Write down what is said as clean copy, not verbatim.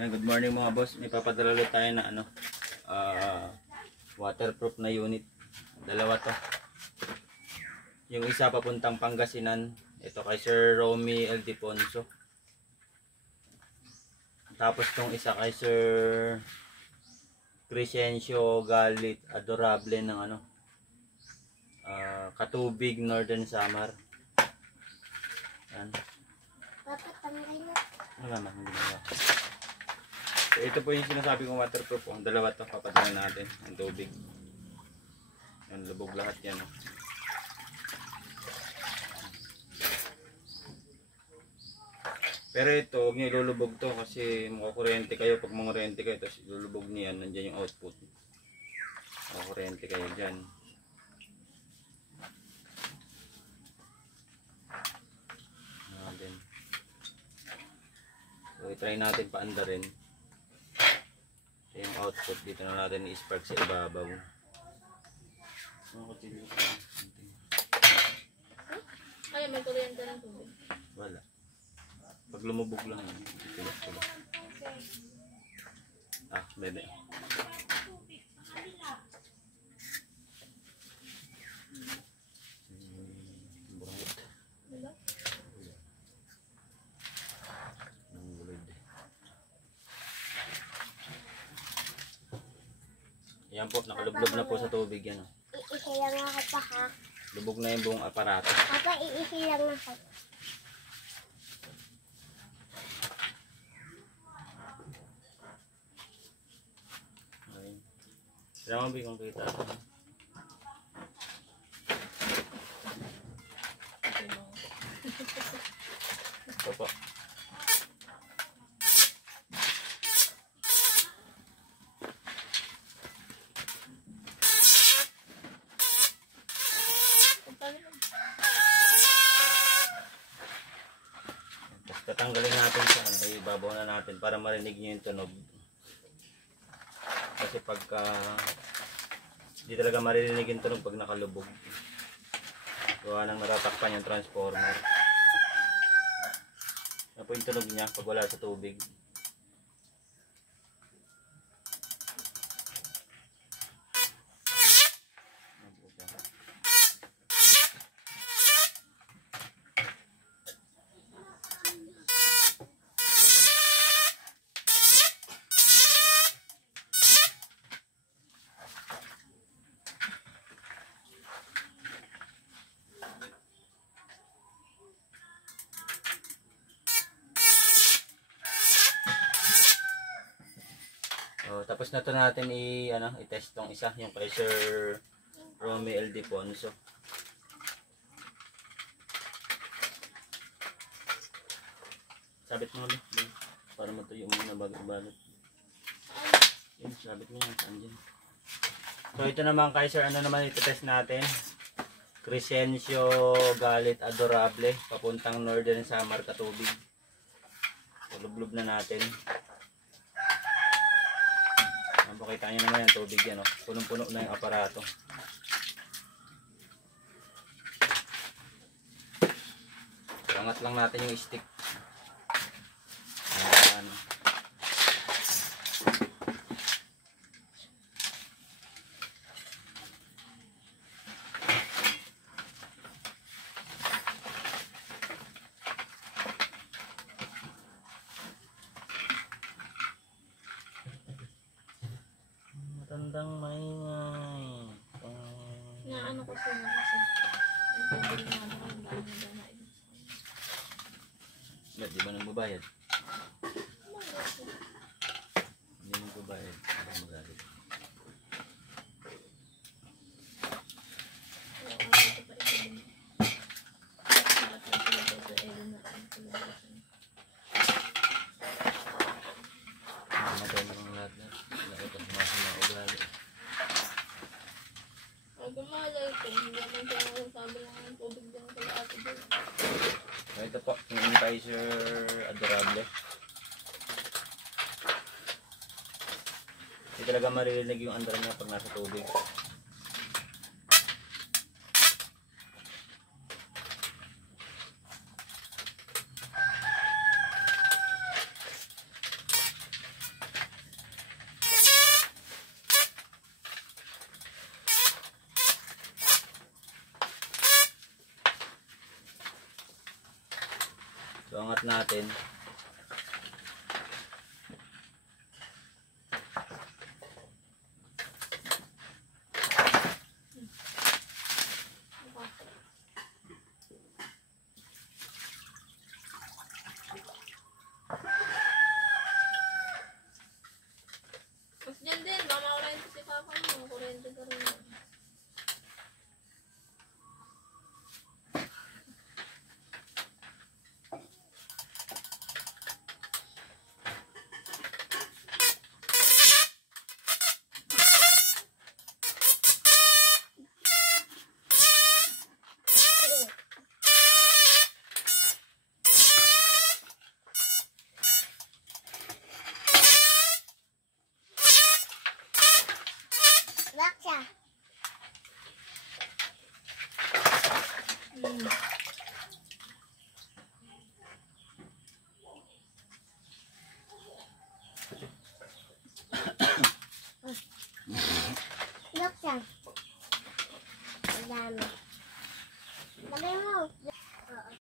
Good morning mga boss. May papadala ulit tayo na waterproof na unit. Dalawa to. Yung isa papuntang Pangasinan. Ito kay Sir Romy Ildefonso. Tapos tong isa kay Sir Crescencio Galit Adorable ng Katubig, Northern Samar. Yan. Wala na, hindi na. So, ito po yung sinasabi kong waterproof. Ang dalawa to, papadala natin ang tubig. Yan, lubog lahat yan. Pero ito, huwag nyo ilulubog to kasi makakuryente kayo. Pag makakuryente kayo, tapos ilulubog niyan, nandiyan yung output. Makakuryente kayo dyan. So, i-try natin paanda rin. So, yung output, dito na natin i-spark sa ibabaw. Ay, may kuryente ng tubig. Wala. Pag lumubog lang yun. Bebe. Yan po, nakalublob na po sa tubig yan. Iisi lang ako pa ha. Lubog na yung buong aparato. Papa, iisi lang ako. Okay. Kailangan mo bigong kita. Ito po. Tatanggalin natin sa ibabaw na natin para marinig nyo yung tunog. Kasi pagka hindi talaga marinig yung tunog pag nakalubog. Gawa nang natatakpan yung transformer. Yan po yung tunog niya pag wala sa tubig. Tapos na to natin i-test tong isa, yung kay Sir Romy Ildefonso. Sabit mo ulit para matuyo muna bago ibalot. Yun, sabit mo yan, saan dyan. So ito naman kay Sir, naman ito-test natin. Crescencio Galit Adorable, papuntang Northern Samar, Katubig. So, lublob na natin. Pakita nyo naman yung tubig yan, punong-puno na yung aparato. Angat lang natin yung stick. Ayan. Matandang maingay. Naano ko siya kasi. Ang tubig na ano, ang dami na ito. Ba't di ba nang babayad? Hindi nang babayad. Ano magalit? Ito po, yung kay Sir Adorable. Hindi talaga maririnig yung andar niya pag nasa tubig. banat natin. Mas dyan din, baka makurente si Papa mo. Kurente ka rin. Baksa. Baksa. Ang dami.